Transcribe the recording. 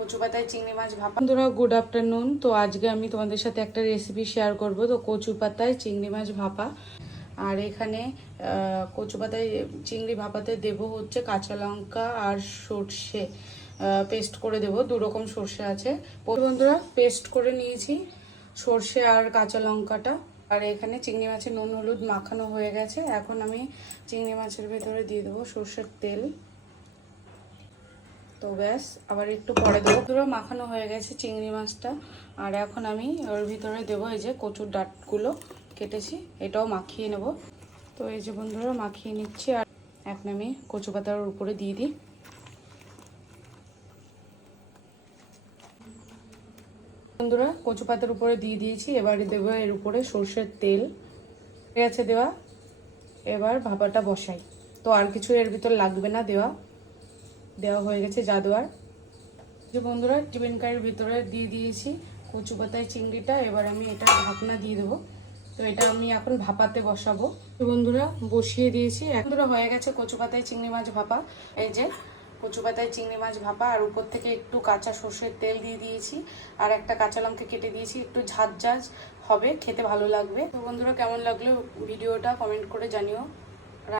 কচু পাতায় চিংড়ি মাছ ভাপা। বন্ধুরা গুড আফটারনুন। তো আজকে আমি তোমাদের সাথে একটা রেসিপি শেয়ার করব। তো কচু পাতায় চিংড়ি মাছ ভাপা। আর এখানে কচু পাতায় চিংড়ি ভাপাতে দেব হচ্ছে কাঁচা লঙ্কা আর সর্ষে পেস্ট করে দেব। দু রকম সর্ষে আছে বন্ধুরা, পেস্ট করে নিয়েছি সর্ষে আর কাঁচা লঙ্কাটা। আর এখানে চিংড়ি মাছের নুন হলুদ মাখানো হয়ে গেছে। এখন আমি চিংড়ি মাছের ভেতরে দিয়ে দেবো সর্ষের তেল। তো ব্যাস, আবার একটু পরে দেবো। পুরো মাখানো হয়ে গেছে চিংড়ি মাছটা। আর এখন আমি ওর ভিতরে দেবো এই যে কচুর ডাঁটগুলো কেটেছি, এটাও মাখিয়ে নেব। তো এই যে বন্ধুরা মাখিয়ে নিচ্ছি। আর এখন আমি কচু পাতার উপরে দিয়ে দিই। বন্ধুরা কচু পাতার উপরে দিয়ে দিয়েছি। এবারে দেবো এর উপরে সর্ষের তেল, ঠিক আছে দেওয়া। এবার ভাপাটা বসাই। তো আর কিছু এর ভিতর লাগবে না, দেওয়া হয়ে গেছে যা দেওয়ার। যে বন্ধুরা টিফিন কারির ভিতরে দিয়ে দিয়েছি কচু পাতায় চিংড়িটা। এবার আমি এটা ঢাকনা দিয়ে দেবো। তো এটা আমি এখন ভাপাতে বসাবো। বন্ধুরা বসিয়ে দিয়েছি। বন্ধুরা হয়ে গেছে কচু পাতায় চিংড়ি মাছ ভাপা। এই যে কচু পাতায় চিংড়ি মাছ ভাপা। আর উপর থেকে একটু কাঁচা সর্ষের তেল দিয়ে দিয়েছি। আর একটা কাঁচা লঙ্কা কেটে দিয়েছি, একটু ঝাঁঝ হবে, খেতে ভালো লাগবে। তো বন্ধুরা কেমন লাগলো ভিডিওটা কমেন্ট করে জানিও।